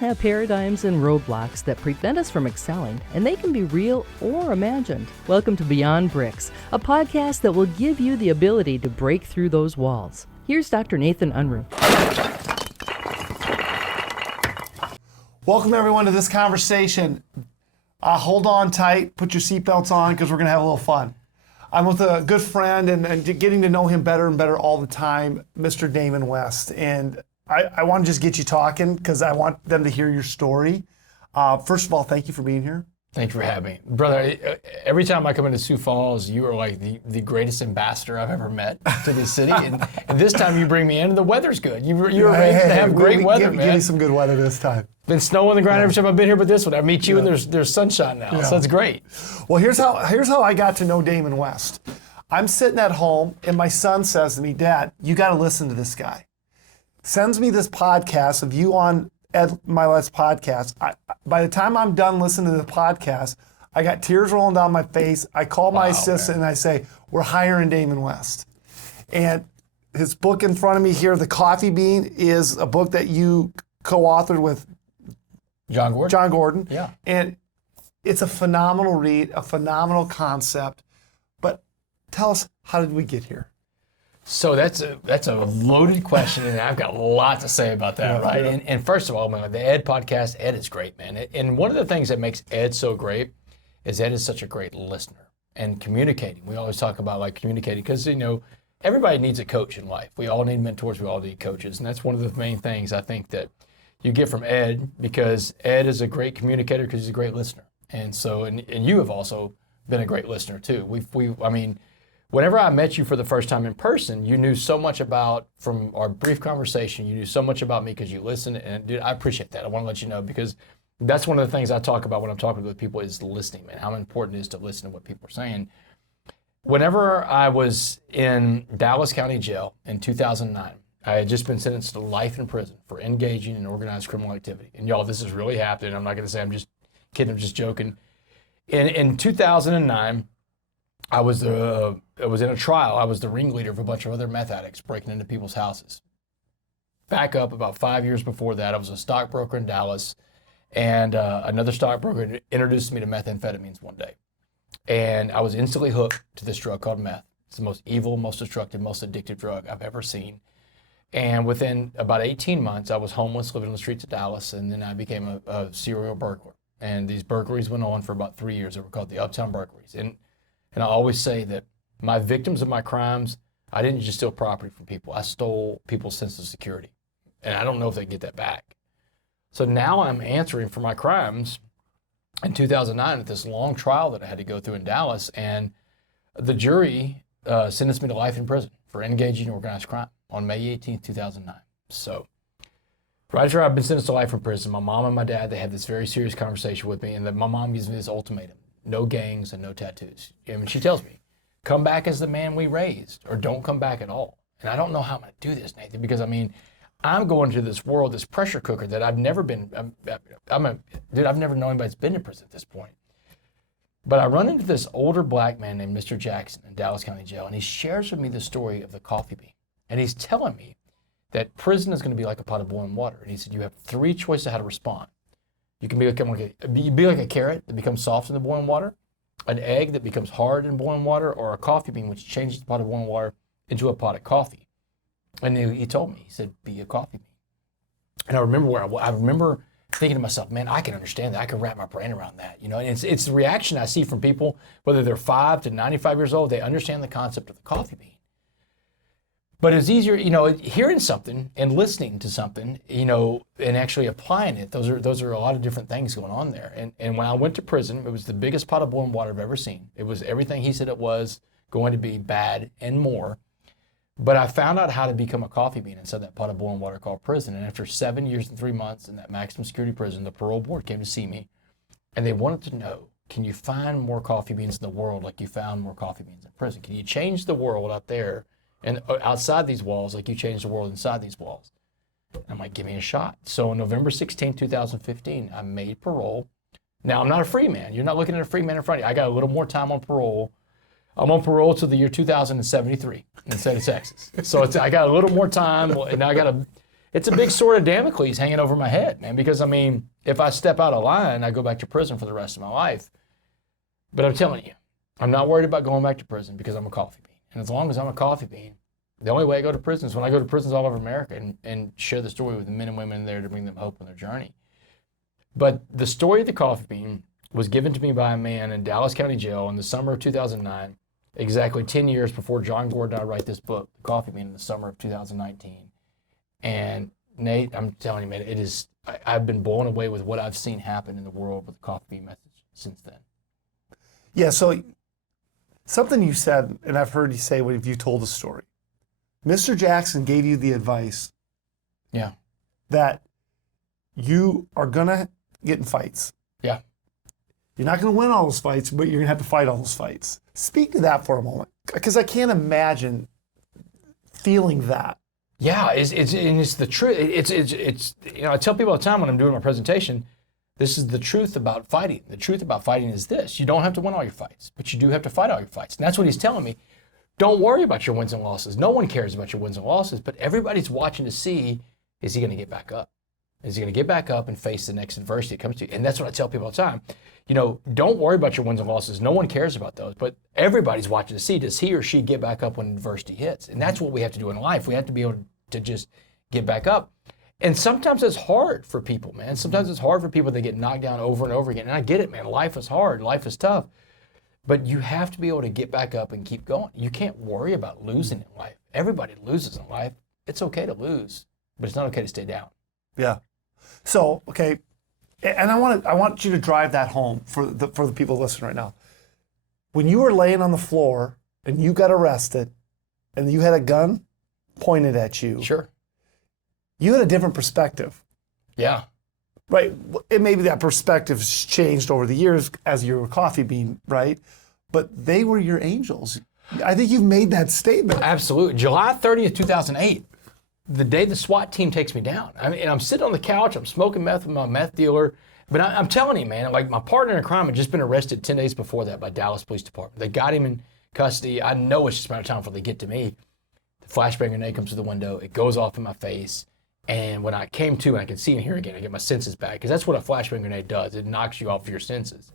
Have paradigms and roadblocks that prevent us from excelling, and they can be real or imagined. Welcome to Beyond Bricks, a podcast that will give you the ability to break through those walls. Here's Dr. Nathan Unruh. Welcome everyone to this conversation. Hold on tight, put your seatbelts on because we're going to have a little fun. I'm with a good friend and getting to know him better and better all the time, Mr. Damon West. And I want to just get you talking because I want them to hear your story. First of all, thank you for being here. Thank you for having me. Brother, every time I come into Sioux Falls, you are like the greatest ambassador I've ever met to this city. And this time you bring me in and the weather's good. You're ready to have great weather, man. Give me some good weather this time. Been snow on the ground every time I've been here, but this one, I meet you and there's sunshine now, so that's great. Well, here's how I got to know Damon West. I'm sitting at home and my son says to me, Dad, you got to listen to this guy. Sends me this podcast of you on Ed Milet's podcast. By the time I'm done listening to the podcast, I got tears rolling down my face. I call my assistant and I say, we're hiring Damon West. And his book in front of me here, The Coffee Bean, is a book that you co-authored with John Gordon. Yeah. And it's a phenomenal read, a phenomenal concept. But tell us, how did we get here? So that's a loaded question, and I've got a lot to say about that, right? Yeah. And first of all, man, the Ed podcast, Ed is great, man. And one of the things that makes Ed so great is Ed is such a great listener and communicating. We always talk about like communicating because, everybody needs a coach in life. We all need mentors. We all need coaches. And that's one of the main things I think that you get from Ed, because Ed is a great communicator because he's a great listener. And so, and you have also been a great listener too. Whenever I met you for the first time in person, you knew so much from our brief conversation, you knew so much about me because you listened. And dude, I appreciate that. I want to let you know because that's one of the things I talk about when I'm talking with people is listening, man, how important it is to listen to what people are saying. Whenever I was in Dallas County Jail in 2009, I had just been sentenced to life in prison for engaging in organized criminal activity. And y'all, this is really happening. I'm not going to say I'm just kidding, I'm just joking. In 2009, I was in a trial. I was the ringleader of a bunch of other meth addicts breaking into people's houses. Back up about 5 years before that, I was a stockbroker in Dallas, and another stockbroker introduced me to methamphetamines one day. And I was instantly hooked to this drug called meth. It's the most evil, most destructive, most addictive drug I've ever seen. And within about 18 months, I was homeless, living on the streets of Dallas, and then I became a serial burglar. And these burglaries went on for about 3 years. They were called the Uptown burglaries. And I always say that my victims of my crimes, I didn't just steal property from people. I stole people's sense of security. And I don't know if they get that back. So now I'm answering for my crimes in 2009 at this long trial that I had to go through in Dallas. And the jury sentenced me to life in prison for engaging in organized crime on May 18th, 2009. So right after I've been sentenced to life in prison, my mom and my dad, they had this very serious conversation with me. And my mom gives me this ultimatum. No gangs and no tattoos. And she tells me, come back as the man we raised or don't come back at all. And I don't know how I'm going to do this, Nathan, because I'm going to this world, this pressure cooker that I've never been, I've never known anybody that's been in prison at this point. But I run into this older black man named Mr. Jackson in Dallas County Jail, and he shares with me the story of the coffee bean. And he's telling me that prison is going to be like a pot of boiling water. And he said, you have three choices how to respond. You can be like a carrot that becomes soft in the boiling water, an egg that becomes hard in boiling water, or a coffee bean which changes the pot of boiling water into a pot of coffee. And he told me, he said, be a coffee bean. And I remember thinking to myself, man, I can understand that. I can wrap my brain around that. And it's the reaction I see from people, whether they're 5 to 95 years old, they understand the concept of the coffee bean. But it's easier, hearing something and listening to something, and actually applying it. Those are a lot of different things going on there. And when I went to prison, it was the biggest pot of boiling water I've ever seen. It was everything he said it was going to be, bad and more. But I found out how to become a coffee bean inside that pot of boiling water called prison. And after 7 years and 3 months in that maximum security prison, the parole board came to see me, and they wanted to know, can you find more coffee beans in the world like you found more coffee beans in prison? Can you change the world out there and outside these walls like you changed the world inside these walls? I'm like, give me a shot. So on November 16, 2015, I made parole. Now, I'm not a free man. You're not looking at a free man in front of you. I got a little more time on parole. I'm on parole till the year 2073 in the state of Texas. So I got a little more time, and I got it's a big sword of Damocles hanging over my head, man, because I mean, if I step out of line, I go back to prison for the rest of my life. But I'm telling you, I'm not worried about going back to prison because I'm a coffee bean. And as long as I'm a coffee bean, the only way I go to prison is when I go to prisons all over America and share the story with the men and women there to bring them hope on their journey. But the story of the coffee bean was given to me by a man in Dallas County Jail in the summer of 2009, exactly 10 years before John Gordon and I write this book, The Coffee Bean, in the summer of 2019. And Nate, I'm telling you, man, I've been blown away with what I've seen happen in the world with the coffee bean message since then. Yeah, so something you said, and I've heard you say when you told the story, Mr. Jackson gave you the advice that you are going to get in fights. Yeah. You're not going to win all those fights, but you're going to have to fight all those fights. Speak to that for a moment, because I can't imagine feeling that. Yeah, it's the truth. It's I tell people all the time when I'm doing my presentation, this is the truth about fighting. The truth about fighting is this: you don't have to win all your fights, but you do have to fight all your fights. And that's what he's telling me. Don't worry about your wins and losses. No one cares about your wins and losses, but everybody's watching to see, is he going to get back up? Is he going to get back up and face the next adversity that comes to you? And that's what I tell people all the time. Don't worry about your wins and losses. No one cares about those, but everybody's watching to see, does he or she get back up when adversity hits? And that's what we have to do in life. We have to be able to just get back up. And sometimes it's hard for people, man. Sometimes it's hard for people that get knocked down over and over again. And I get it, man. Life is hard. Life is tough. But you have to be able to get back up and keep going. You can't worry about losing in life. Everybody loses in life. It's okay to lose, but it's not okay to stay down. Yeah. So, okay, and I want you to drive that home for the people listening right now. When you were laying on the floor and you got arrested and you had a gun pointed at you. Sure. You had a different perspective. Yeah. Right. And maybe that perspective's changed over the years as your coffee bean, right? But they were your angels. I think you've made that statement. Absolutely. July 30th, 2008, the day the SWAT team takes me down. I mean, and I'm sitting on the couch, I'm smoking meth with my meth dealer. But I'm telling you, man, like my partner in crime had just been arrested 10 days before that by Dallas Police Department. They got him in custody. I know it's just a matter of time before they get to me. The flashbang grenade comes through the window. It goes off in my face. And when I came to and I can see and hear again, I get my senses back. Because that's what a flashbang grenade does. It knocks you off your senses.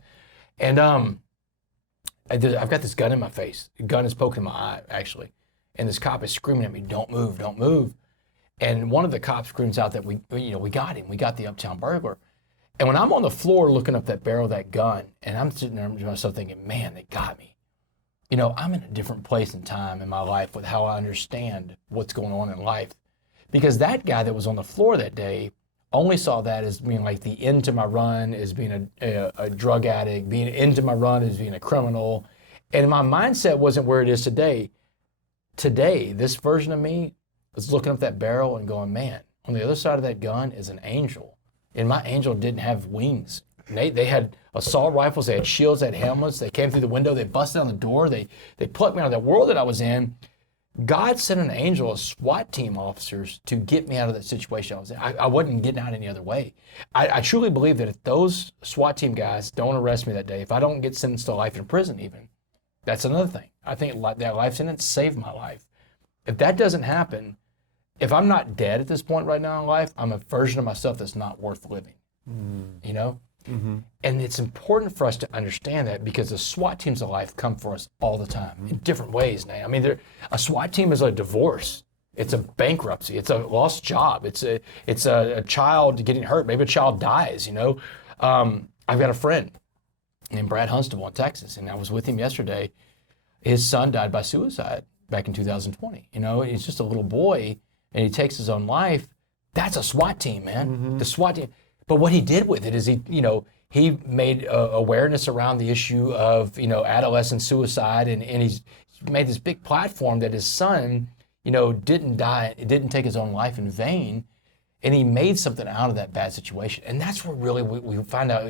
And I've got this gun in my face. The gun is poking my eye, actually. And this cop is screaming at me, don't move, don't move. And one of the cops screams out that we got him. We got the uptown burglar. And when I'm on the floor looking up that barrel of that gun, and I'm sitting there to myself thinking, man, they got me. I'm in a different place and time in my life with how I understand what's going on in life. Because that guy that was on the floor that day only saw that as being like the end to my run, as being a drug addict, being into my run as being a criminal. And my mindset wasn't where it is today. Today, this version of me is looking up that barrel and going, man, on the other side of that gun is an angel. And my angel didn't have wings. They had assault rifles, they had shields, they had helmets, they came through the window, they busted down the door, they plucked me out of that world that I was in. God sent an angel of SWAT team officers to get me out of that situation I was in. I wasn't getting out any other way. I truly believe that if those SWAT team guys don't arrest me that day, if I don't get sentenced to life in prison even, that's another thing. I think that life sentence saved my life. If that doesn't happen, if I'm not dead at this point right now in life, I'm a version of myself that's not worth living, Mm-hmm. And it's important for us to understand that because the SWAT teams of life come for us all the time in different ways, Nate. I mean, a SWAT team is a divorce. It's a bankruptcy. It's a lost job. It's a child getting hurt. Maybe a child dies, I've got a friend named Brad Hunstable in Texas, and I was with him yesterday. His son died by suicide back in 2020. He's just a little boy, and he takes his own life. That's a SWAT team, man. Mm-hmm. The SWAT team. But what he did with it is he made awareness around the issue of, adolescent suicide, and he's made this big platform that his son, didn't die, didn't take his own life in vain, and he made something out of that bad situation. And that's where really we find out,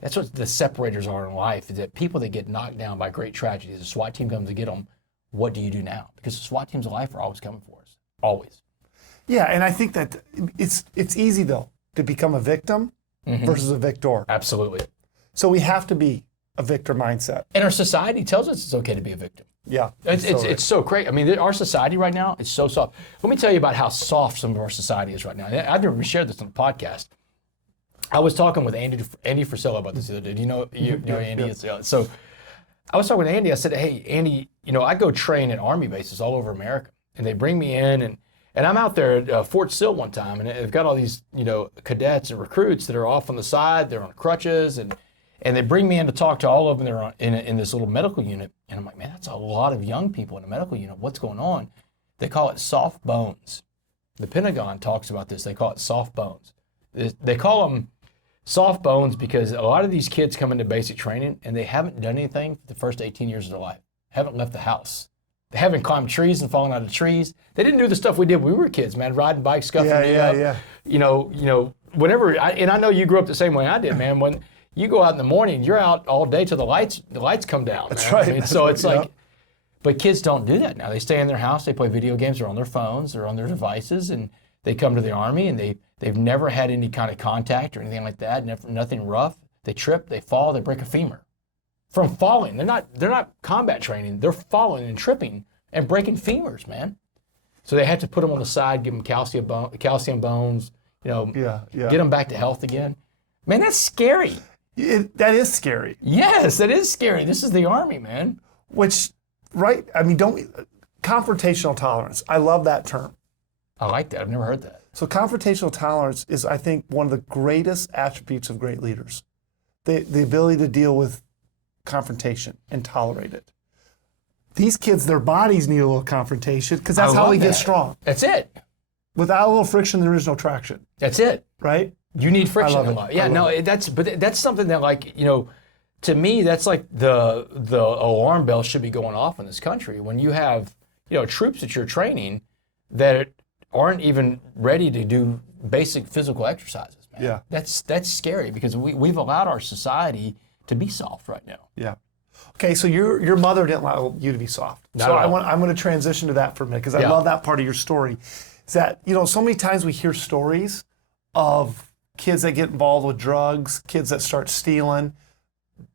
that's what the separators are in life, is that people that get knocked down by great tragedies, the SWAT team comes to get them, what do you do now? Because the SWAT teams of life are always coming for us, always. Yeah, and I think that it's easy, though, to become a victim versus a victor. Absolutely. So we have to be a victim mindset. And our society tells us it's okay to be a victim. Yeah. It's so great. I mean, our society right now is so soft. Let me tell you about how soft some of our society is right now. I've never shared this on the podcast. I was talking with Andy Frisella about this the other day. Do you know Andy? Yeah. So I was talking with Andy. I said, hey, Andy, I go train at Army bases all over America. And they bring me in, and I'm out there at Fort Sill one time, and they've got all these, cadets and recruits that are off on the side. They're on crutches, and they bring me in to talk to all of them. They're in this little medical unit. And I'm like, man, that's a lot of young people in a medical unit. What's going on? They call it soft bones. The Pentagon talks about this. They call it soft bones. They call them soft bones because a lot of these kids come into basic training and they haven't done anything for the first 18 years of their life. Haven't left the house. They haven't climbed trees and fallen out of trees. They didn't do the stuff we did when we were kids, man. Riding bikes, scuffing up. Yeah. Whatever. And I know you grew up the same way I did, man. When you go out in the morning, you're out all day till the lights come down. That's man. right. I mean, so it's like, but kids don't do that now. They stay in their house. They play video games. They're on their phones. They're on their devices, and they come to the Army, and they've never had any kind of contact or anything like that. Nothing rough. They trip. They fall. They break a femur from falling. They're not combat training. They're falling and tripping and breaking femurs, man. So they had to put them on the side, give them calcium bones, get them back to health again. Man, that's scary. That is scary. Yes, that is scary. This is the Army, man. Confrontational tolerance. I love that term. I like that. I've never heard that. So confrontational tolerance is, I think, one of the greatest attributes of great leaders. The ability to deal with confrontation and tolerate it. These kids, their bodies need a little confrontation because that's how we get strong. That's it. Without a little friction, there is no traction. That's it. Right? You need friction in life. Yeah, that's something that to me, that's like the alarm bell should be going off in this country when you have, troops that you're training that aren't even ready to do basic physical exercises, man. Yeah. That's scary because we've allowed our society to be soft right now. Yeah. Okay, so your mother didn't allow you to be soft. I'm going to transition to that for a minute because I love that part of your story. Is that, so many times we hear stories of kids that get involved with drugs, kids that start stealing,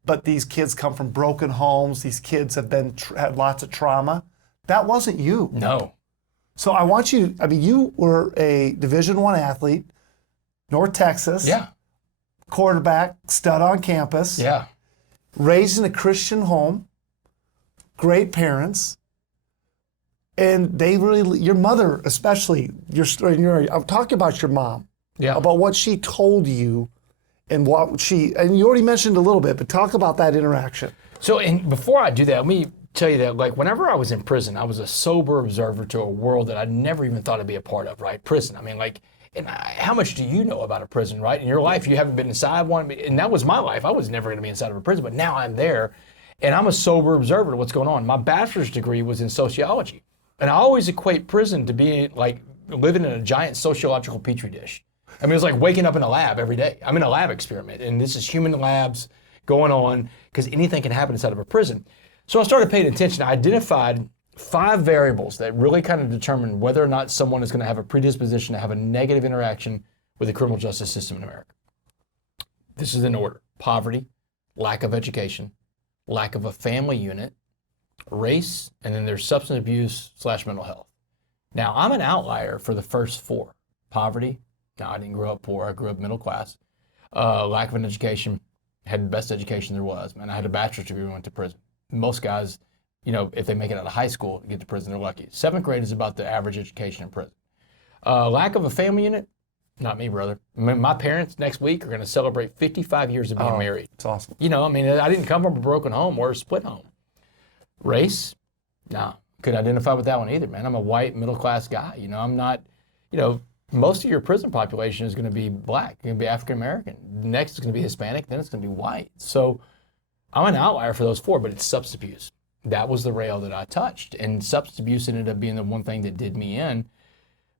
but these kids come from broken homes. These kids have had lots of trauma. That wasn't you. No. So I want you, you were a Division I athlete, North Texas. Yeah. Quarterback, stud on campus. Yeah. Raised in a Christian home, great parents, and your mother especially, I'm talking about your mom, about what she told you and and you already mentioned a little bit, but talk about that interaction. So, and before I do that, let me tell you that, whenever I was in prison, I was a sober observer to a world that I never even thought I'd be a part of, right? Prison. And how much do you know about a prison, right? In your life, you haven't been inside one, and that was my life. I was never going to be inside of a prison, but now I'm there, and I'm a sober observer to what's going on. My bachelor's degree was in sociology, and I always equate prison to being like living in a giant sociological petri dish. It was like waking up in a lab every day. I'm in a lab experiment, and this is human labs going on because anything can happen inside of a prison. So I started paying attention. I identified 5 variables that really kind of determine whether or not someone is going to have a predisposition to have a negative interaction with the criminal justice system in America. This is in order: poverty, lack of education, lack of a family unit, race, and then there's substance abuse / mental health. Now, I'm an outlier for the first 4. Poverty. Now, I didn't grow up poor. I grew up middle class. Lack of an education. Had the best education there was. Man, I had a bachelor's degree and went to prison. Most guys, if they make it out of high school and get to prison, they're lucky. 7th grade is about the average education in prison. Lack of a family unit, not me, brother. My parents next week are going to celebrate 55 years of being married. It's awesome. I didn't come from a broken home or a split home. Race, no, couldn't identify with that one either, man. I'm a white middle class guy. I'm not, most of your prison population is going to be black, going to be African American. Next is going to be Hispanic, then it's going to be white. So I'm an outlier for those 4, but it's substance abuse. That was the rail that I touched, and substance abuse ended up being the one thing that did me in.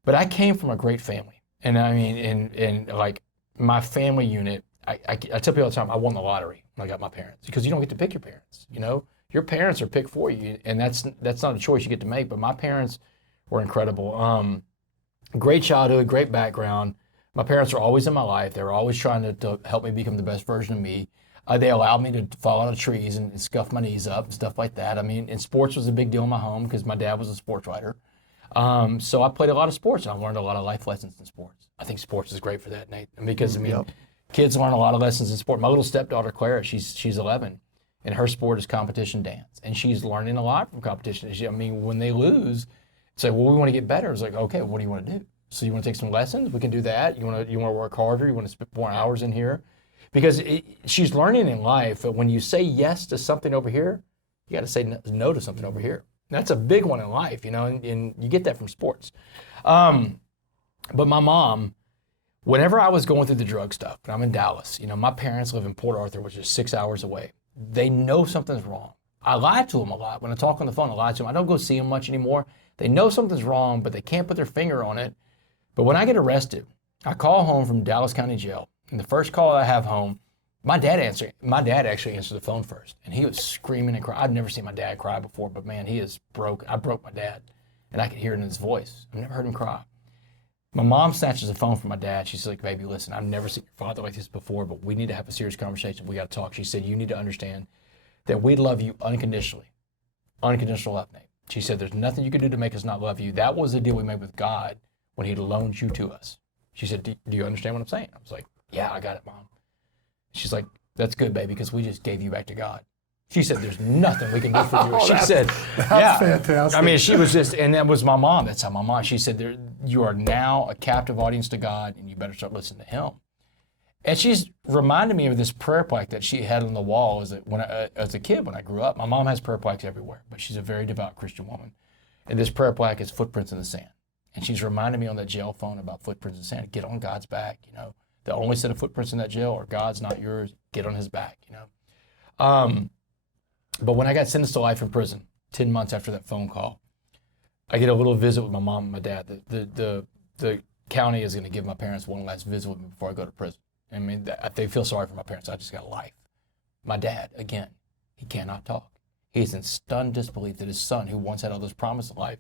But I came from a great family, and my family unit. I tell people all the time, I won the lottery when I got my parents, because you don't get to pick your parents. Your parents are picked for you, and that's not a choice you get to make. But my parents were incredible. Great childhood, great background. My parents were always in my life. They were always trying to help me become the best version of me. They allowed me to fall out of trees and scuff my knees up and stuff like that. I mean, and sports was a big deal in my home because my dad was a sports writer. So I played a lot of sports, and I learned a lot of life lessons in sports. I think sports is great for that, Nate, because kids learn a lot of lessons in sport. My little stepdaughter Clara, she's 11, and her sport is competition dance, and she's learning a lot from competition. When they lose, it's like, well, we want to get better. It's like, okay, what do you want to do? So you want to take some lessons? We can do that. You want to work harder? You want to spend more hours in here? Because she's learning in life that when you say yes to something over here, you got to say no to something over here. And that's a big one in life, and you get that from sports. But my mom, whenever I was going through the drug stuff, and I'm in Dallas, my parents live in Port Arthur, which is 6 hours away. They know something's wrong. I lie to them a lot. When I talk on the phone, I lie to them. I don't go see them much anymore. They know something's wrong, but they can't put their finger on it. But when I get arrested, I call home from Dallas County Jail. And the first call I have home, my dad actually answered the phone first. And he was screaming and crying. I've never seen my dad cry before, but man, he is broke. I broke my dad. And I could hear it in his voice. I've never heard him cry. My mom snatches the phone from my dad. She's like, baby, listen, I've never seen your father like this before, but we need to have a serious conversation. We got to talk. She said, you need to understand that we love you unconditionally. Unconditional love, Nate. She said, there's nothing you can do to make us not love you. That was the deal we made with God when he loaned you to us. She said, do you understand what I'm saying? I was like, yeah, I got it, Mom. She's like, that's good, baby, because we just gave you back to God. She said, there's nothing we can do for you. She said, that's fantastic. I mean, she was just, and that was my mom. That's how my mom, she said, you are now a captive audience to God, and you better start listening to him. And she's reminded me of this prayer plaque that she had on the wall as a kid when I grew up. My mom has prayer plaques everywhere, but she's a very devout Christian woman. And this prayer plaque is footprints in the sand. And she's reminded me on that jail phone about footprints in the sand. Get on God's back, The only set of footprints in that jail are God's, not yours. Get on his back, But when I got sentenced to life in prison, 10 months after that phone call, I get a little visit with my mom and my dad. The county is going to give my parents one last visit with me before I go to prison. I mean, they feel sorry for my parents. I just got life. My dad, again, he cannot talk. He's in stunned disbelief that his son, who once had all those promises of life,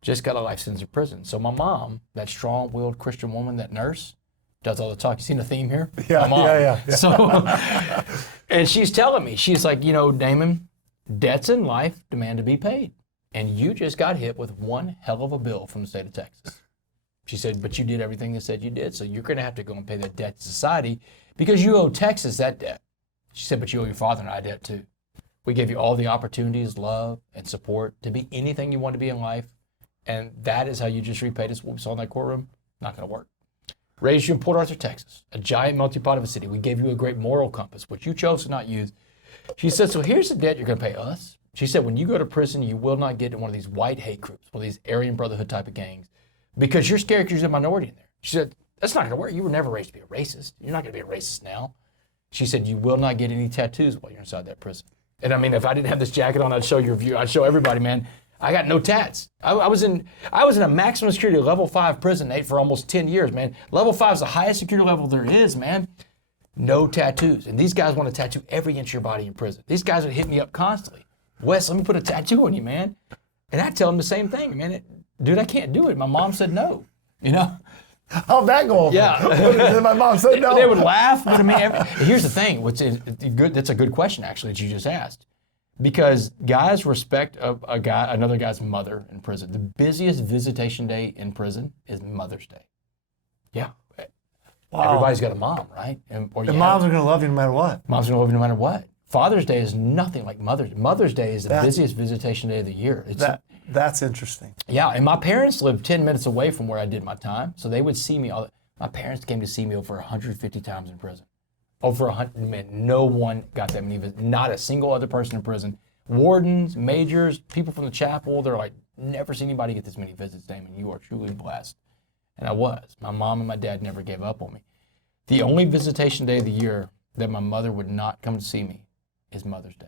just got a life sentence in prison. So my mom, that strong-willed Christian woman, that nurse, does all the talk. You seen the theme here? Yeah, yeah. So, and she's telling me, she's like, Damon, debts in life demand to be paid. And you just got hit with one hell of a bill from the state of Texas. She said, but you did everything they said you did, so you're going to have to go and pay that debt to society because you owe Texas that debt. She said, but you owe your father and I debt too. We gave you all the opportunities, love, and support to be anything you want to be in life, and that is how you just repaid us what we saw in that courtroom? Not going to work. Raised you in Port Arthur, Texas, a giant melting pot of a city. We gave you a great moral compass, which you chose to not use. She said, so here's the debt you're going to pay us. She said, when you go to prison, you will not get in one of these white hate groups, one of these Aryan Brotherhood type of gangs, because you're scared because you're a minority in there. She said, that's not going to work. You were never raised to be a racist. You're not going to be a racist now. She said, you will not get any tattoos while you're inside that prison. And I mean, if I didn't have this jacket on, I'd show your view. I'd show everybody, man. I got no tats. I was in a maximum security level 5 prison, Nate, for almost 10 years, man. Level 5 is the highest security level there is, man. No tattoos. And these guys want to tattoo every inch of your body in prison. These guys are hitting me up constantly. Wes, let me put a tattoo on you, man. And I tell them the same thing, man. Dude, I can't do it. My mom said no, How'd that go over? Yeah. My mom said no. They would laugh, but I mean, here's the thing. That's a good question, actually, that you just asked. Because guys respect another guy's mother in prison. The busiest visitation day in prison is Mother's Day. Yeah. Wow. Everybody's got a mom, right? And moms are going to love you no matter what. Moms are going to love you no matter what. Father's Day is nothing like Mother's Day. Mother's Day is the busiest visitation day of the year. That's interesting. Yeah, and my parents lived 10 minutes away from where I did my time, so they would see me. My parents came to see me over 150 times in prison. Over 100, man, no one got that many visits. Not a single other person in prison. Wardens, majors, people from the chapel, they're like, never seen anybody get this many visits, Damon. You are truly blessed. And I was. My mom and my dad never gave up on me. The only visitation day of the year that my mother would not come to see me is Mother's Day.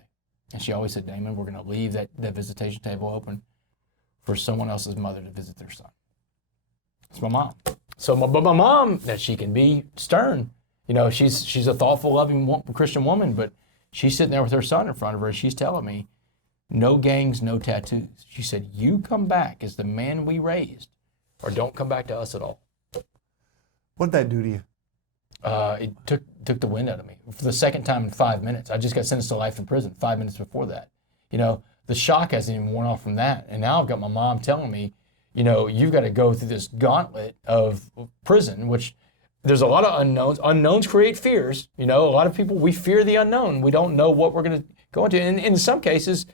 And she always said, Damon, we're going to leave that visitation table open for someone else's mother to visit their son. It's my mom. But my mom, that she can be stern. She's a thoughtful, loving Christian woman, but she's sitting there with her son in front of her, and she's telling me, no gangs, no tattoos. She said, you come back as the man we raised, or don't come back to us at all. What did that do to you? it took the wind out of me. For the second time in 5 minutes. I just got sentenced to life in prison 5 minutes before that. You know, the shock hasn't even worn off from that. And now I've got my mom telling me, you know, you've got to go through this gauntlet of prison, which there's a lot of unknowns. Unknowns create fears. You know, a lot of people, we fear the unknown. We don't know what we're going to go into. And in some cases,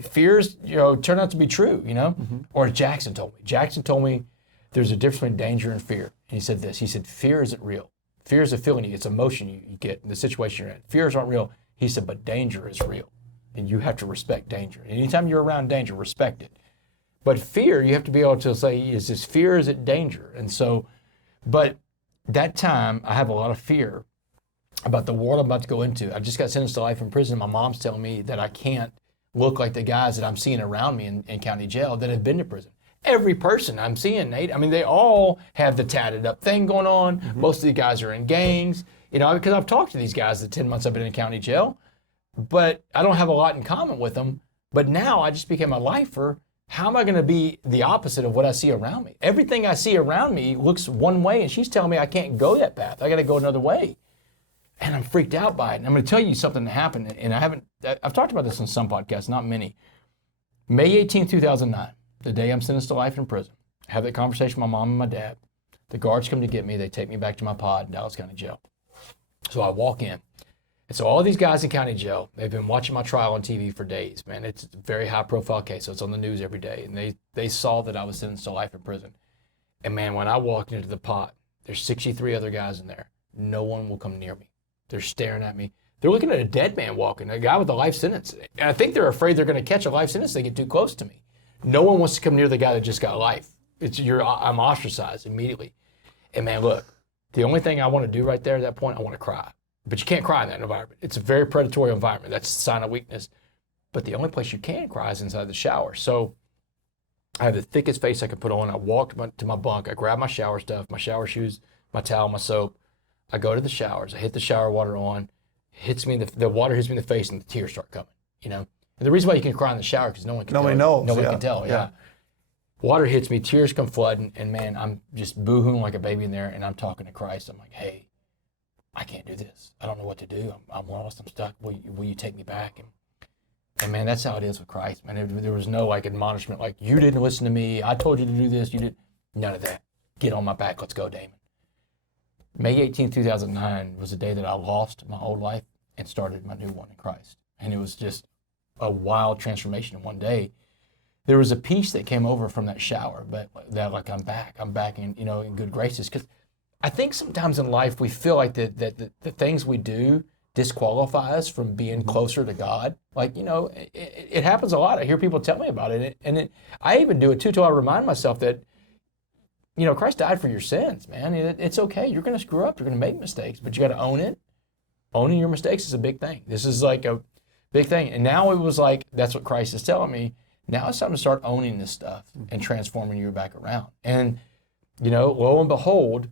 fears, you know, turn out to be true, you know? Or Jackson told me. Jackson told me there's a difference between danger and fear. And he said this. He said, fear isn't real. Fear is a feeling, it's emotion you get in the situation you're in. Fears aren't real. He said, but danger is real. And you have to respect danger. And anytime you're around danger, respect it. But fear, you have to be able to say, is this fear, is it danger? And so, but that time, I have a lot of fear about the world I'm about to go into. I just got sentenced to life in prison. My mom's telling me that I can't look like the guys that I'm seeing around me in county jail that have been to prison. Every person I'm seeing, Nate, I mean, they all have the tatted up thing going on. Most of the guys are in gangs, you know, because I've talked to these guys the 10 months I've been in county jail, but I don't have a lot in common with them. But now I just became a lifer. How am I going to be the opposite of what I see around me? Everything I see around me looks one way, and she's telling me I can't go that path. I got to go another way. And I'm freaked out by it. And I'm going to tell you something that happened, and I've talked about this on some podcasts, not many. May 18, 2009. The day I'm sentenced to life in prison, I have that conversation with my mom and my dad. The guards come to get me. They take me back to my pod in Dallas County Jail. So I walk in. And so all these guys in county jail, they've been watching my trial on TV for days, man. It's a very high profile case, so it's on the news every day. And they saw that I was sentenced to life in prison. And man, when I walked into the pod, there's 63 other guys in there. No one will come near me. They're staring at me. They're looking at a dead man walking, a guy with a life sentence. And I think they're afraid they're going to catch a life sentence if they get too close to me. No one wants to come near the guy that just got life. I'm ostracized immediately. And man, look, the only thing I want to do right there at that point, I want to cry. But you can't cry in that environment. It's a very predatory environment. That's a sign of weakness. But the only place you can cry is inside the shower. So I have the thickest face I could put on. I walked to my bunk. I grabbed my shower stuff, my shower shoes, my towel, my soap. I go to the showers. I hit the shower water on. The water hits me in the face, and the tears start coming, you know? And the reason why you can cry in the shower because no one can tell. Nobody can tell, yeah. Water hits me, tears come flooding, and man, I'm just boo-hooing like a baby in there, and I'm talking to Christ. I'm like, hey, I can't do this. I don't know what to do. I'm lost. I'm stuck. Will you take me back? And man, that's how it is with Christ, man. There was no like admonishment, like you didn't listen to me. I told you to do this. You didn't. None of that. Get on my back. Let's go, Damon. May 18, 2009 was the day that I lost my old life and started my new one in Christ. And it was just a wild transformation in one day. There was a peace that came over from that shower, but that like I'm back in, you know, in good graces. Because I think sometimes in life we feel like that the things we do disqualify us from being closer to God. Like, you know, it happens a lot. I hear people tell me about it, and I even do it too, till I remind myself that, you know, Christ died for your sins, man. It's okay. You're going to screw up. You're going to make mistakes, but you got to own it. Owning your mistakes is a big thing. This is like a big thing. And now it was like, that's what Christ is telling me. Now it's time to start owning this stuff and transforming you back around. And, you know, lo and behold,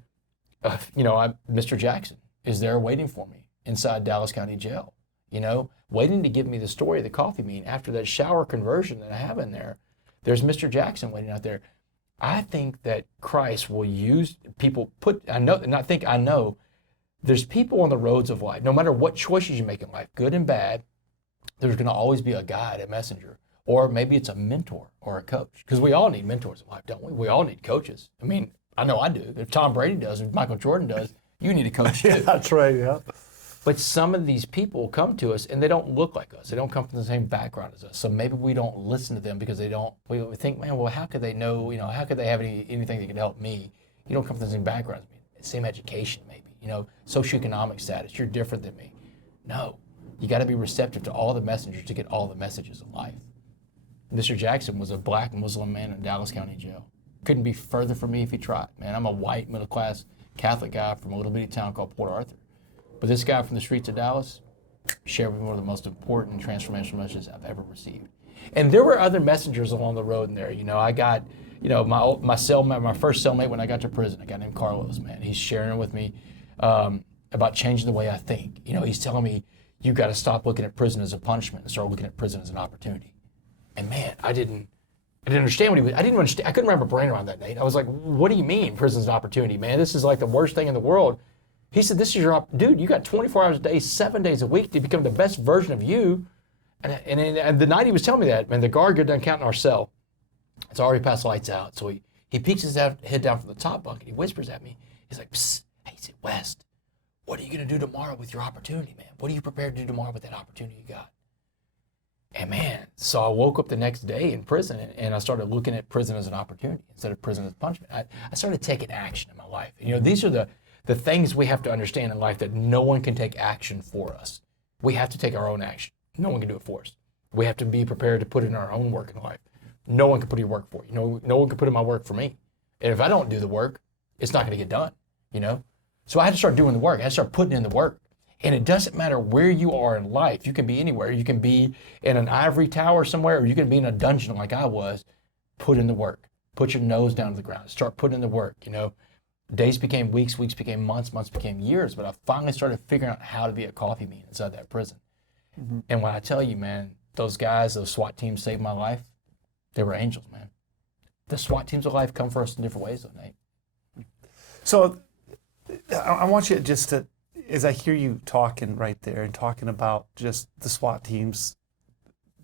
you know, Mr. Jackson is there waiting for me inside Dallas County Jail, you know, waiting to give me the story of the coffee bean after that shower conversion that I have in there. There's Mr. Jackson waiting out there. I think that Christ will use people I know there's people on the roads of life, no matter what choices you make in life, good and bad, there's going to always be a guide, a messenger, or maybe it's a mentor or a coach, because we all need mentors in life, don't we? We all need coaches. I mean, I know I do. If Tom Brady does, if Michael Jordan does, you need a coach too. Yeah, that's right, yeah. But some of these people come to us and they don't look like us. They don't come from the same background as us. So maybe we don't listen to them because we think, man, well, how could they know, you know, how could they have anything that could help me? You don't come from the same background as me. Same education maybe, you know, socioeconomic status. You're different than me. No, you got to be receptive to all the messengers to get all the messages of life. Mr. Jackson was a black Muslim man in Dallas County Jail. Couldn't be further from me if he tried. Man, I'm a white, middle-class Catholic guy from a little bitty town called Port Arthur. But this guy from the streets of Dallas shared with me one of the most important transformational messages I've ever received. And there were other messengers along the road in there. You know, I got, you know, my first cellmate when I got to prison, a guy named Carlos, man. He's sharing with me about changing the way I think. You know, he's telling me, you got to stop looking at prison as a punishment and start looking at prison as an opportunity. And man, I didn't understand what he was. I didn't understand. I couldn't wrap my brain around that, Nate. I was like, what do you mean prison's an opportunity, man? This is like the worst thing in the world. He said, this is your, dude, you got 24 hours a day, 7 days a week to become the best version of you. And the night he was telling me that, man, the guard got done counting our cell. It's already past lights out. So he peeks his head down from the top bunk and he whispers at me. He's like, psst. He said, West, what are you going to do tomorrow with your opportunity, man? What are you prepared to do tomorrow with that opportunity you got? And man, so I woke up the next day in prison and I started looking at prison as an opportunity instead of prison as punishment. I started taking action in my life. You know, these are the things we have to understand in life, that no one can take action for us. We have to take our own action. No one can do it for us. We have to be prepared to put in our own work in life. No one can put in work for you. No one can put in my work for me. And if I don't do the work, it's not going to get done, you know? So I had to start doing the work. I had to start putting in the work. And it doesn't matter where you are in life. You can be anywhere. You can be in an ivory tower somewhere, or you can be in a dungeon like I was. Put in the work. Put your nose down to the ground. Start putting in the work, you know? Days became weeks, weeks became months, months became years, but I finally started figuring out how to be a coffee bean inside that prison. Mm-hmm. And when I tell you, man, those guys, those SWAT teams saved my life, they were angels, man. The SWAT teams of life come for us in different ways, though, Nate. So I want you just to, as I hear you talking right there and talking about just the SWAT teams,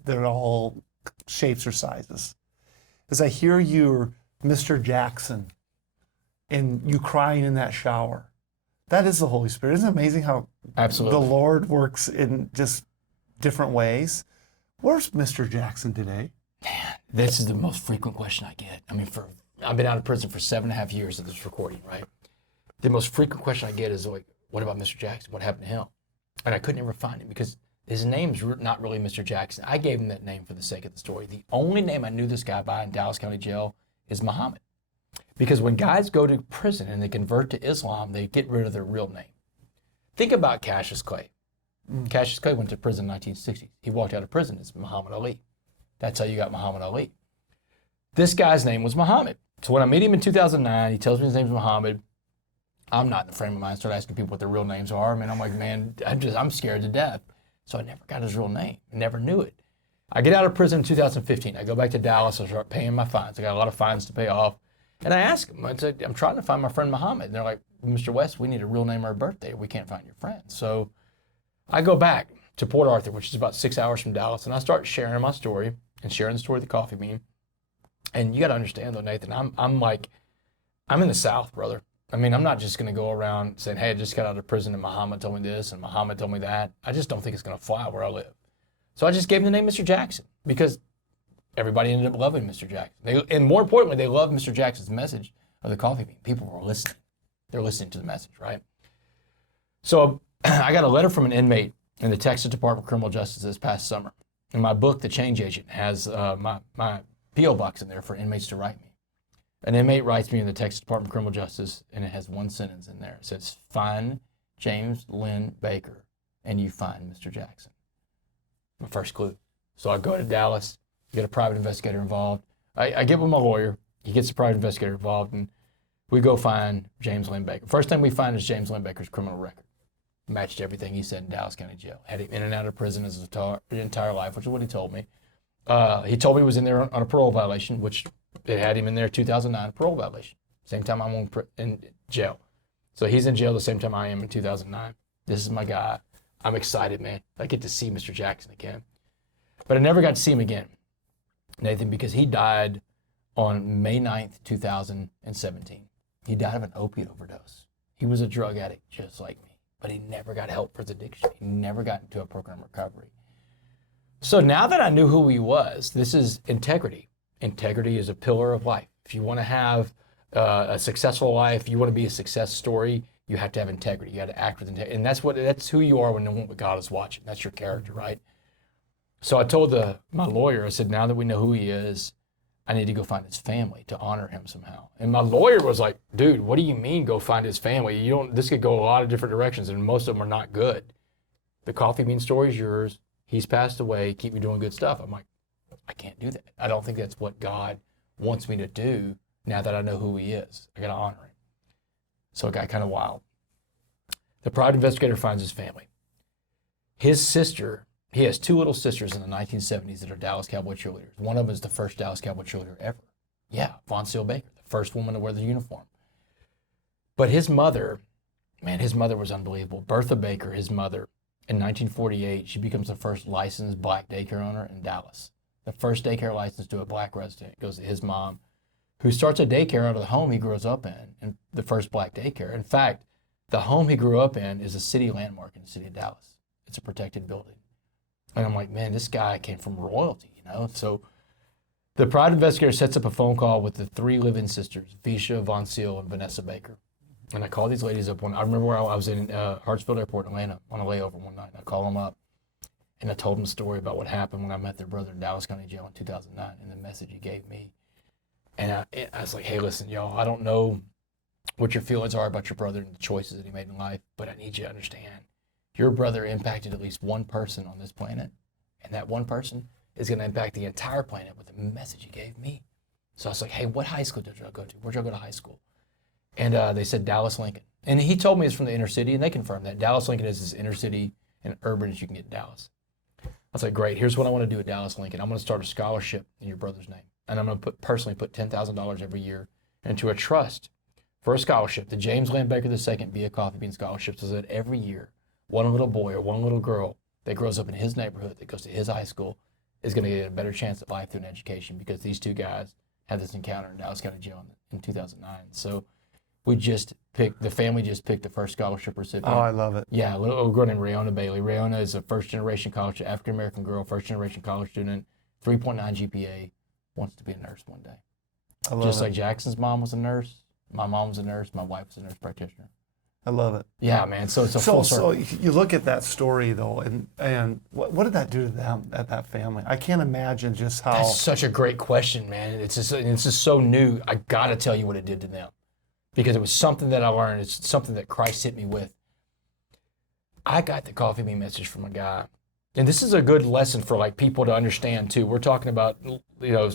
they're all shapes or sizes. As I hear you, Mr. Jackson, and you crying in that shower, that is the Holy Spirit. Isn't it amazing how Absolutely. The Lord works in just different ways? Where's Mr. Jackson today? Man, this is the most frequent question I get. I mean, I've been out of prison for 7.5 years of this recording, right? The most frequent question I get is like, what about Mr. Jackson? What happened to him? And I couldn't ever find him because his name's not really Mr. Jackson. I gave him that name for the sake of the story. The only name I knew this guy by in Dallas County Jail is Muhammad. Because when guys go to prison and they convert to Islam, they get rid of their real name. Think about Cassius Clay. Cassius Clay went to prison in the 1960s. He walked out of prison as Muhammad Ali. That's how you got Muhammad Ali. This guy's name was Muhammad. So when I meet him in 2009, he tells me his name's Muhammad. I'm not in the frame of mind to start asking people what their real names are. I mean, I'm like, man, I'm scared to death. So I never got his real name. Never knew it. I get out of prison in 2015. I go back to Dallas. I start paying my fines. I got a lot of fines to pay off. And I ask them, I said, I'm trying to find my friend Muhammad. And they're like, Mr. West, we need a real name or a birthday. We can't find your friend. So I go back to Port Arthur, which is about 6 hours from Dallas, and I start sharing my story and sharing the story of the coffee bean. And you got to understand, though, Nathan, I'm in the South, brother. I mean, I'm not just going to go around saying, hey, I just got out of prison and Muhammad told me this and Muhammad told me that. I just don't think it's going to fly where I live. So I just gave him the name Mr. Jackson because everybody ended up loving Mr. Jackson. And more importantly, they loved Mr. Jackson's message of the coffee bean. People were listening. They're listening to the message, right? So I got a letter from an inmate in the Texas Department of Criminal Justice this past summer. In my book, The Change Agent, has my P.O. box in there for inmates to write me. An inmate writes me in the Texas Department of Criminal Justice, and it has one sentence in there. It says, find James Lynn Baker, and you find Mr. Jackson. My first clue. So I go to Dallas, get a private investigator involved. I get with my lawyer. He gets a private investigator involved, and we go find James Lynn Baker. First thing we find is James Lynn Baker's criminal record. Matched everything he said in Dallas County Jail. Had him in and out of prison his entire life, which is what he told me. He told me he was in there on a parole violation, which it had him in there 2009, parole violation. Same time I'm in jail. So he's in jail the same time I am in 2009. This is my guy. I'm excited, man. I get to see Mr. Jackson again. But I never got to see him again, Nathan, because he died on May 9th, 2017. He died of an opiate overdose. He was a drug addict just like me, but he never got help for his addiction. He never got into a program of recovery. So now that I knew who he was, this is integrity. Integrity is a pillar of life. If you want to have a successful life, you want to be a success story, you have to have integrity. You got to act with integrity. And that's who you are when God is watching. That's your character, right? So I told my lawyer, I said, now that we know who he is, I need to go find his family to honor him somehow. And my lawyer was like, dude, what do you mean go find his family? This could go a lot of different directions, and most of them are not good. The coffee bean story is yours. He's passed away. Keep me doing good stuff. I'm like, I can't do that. I don't think that's what God wants me to do now that I know who he is. I got to honor him. So it got kind of wild. The private investigator finds his family. His sister, he has two little sisters in the 1970s that are Dallas Cowboy cheerleaders. One of them is the first Dallas Cowboy cheerleader ever. Yeah, Von Seal Baker, the first woman to wear the uniform. But his mother man, his mother was unbelievable. Bertha Baker, his mother, in 1948, she becomes the first licensed black daycare owner in Dallas. The first daycare license to a black resident goes to his mom, who starts a daycare out of the home he grows up in, and the first black daycare. In fact, the home he grew up in is a city landmark in the city of Dallas. It's a protected building. And I'm like, man, this guy came from royalty, you know? So the private investigator sets up a phone call with the 3 living sisters, Visha, Von Seal, and Vanessa Baker. And I called these ladies up I remember where I was in Hartsfield Airport, Atlanta, on a layover one night. And I called them up, and I told them a story about what happened when I met their brother in Dallas County Jail in 2009, and the message he gave me. And I was like, hey, listen, y'all, I don't know what your feelings are about your brother and the choices that he made in life, but I need you to understand, your brother impacted at least one person on this planet, and that one person is going to impact the entire planet with the message he gave me. So I was like, hey, what high school did y'all go to? Where'd y'all go to high school? And they said Dallas Lincoln. And he told me it's from the inner city, and they confirmed that. Dallas Lincoln is as inner city and urban as you can get in Dallas. I was like, great, here's what I want to do at Dallas Lincoln. I'm going to start a scholarship in your brother's name. And I'm going to personally put $10,000 every year into a trust for a scholarship, the James Land Baker II Be a Coffee Bean Scholarship, so that every year, one little boy or one little girl that grows up in his neighborhood, that goes to his high school, is going to get a better chance at life through an education, because these 2 guys had this encounter in Dallas County Jail in 2009. So the family just picked the first scholarship recipient. Oh, I love it. Yeah, a little girl named Rayona Bailey. Rayona is a first-generation college, African-American girl, first-generation college student, 3.9 GPA, wants to be a nurse one day. I love Just it. like Jackson's mom was a nurse, my mom was a nurse, my wife was a nurse practitioner. I love it. Yeah, man, so it's a full circle. So you look at that story, though, and what did that do to them, at that family? I can't imagine just how... That's such a great question, man. It's just so new. I got to tell you what it did to them, because it was something that I learned. It's something that Christ hit me with. I got the coffee bean message from a guy, and this is a good lesson for like people to understand too. We're talking about, you know,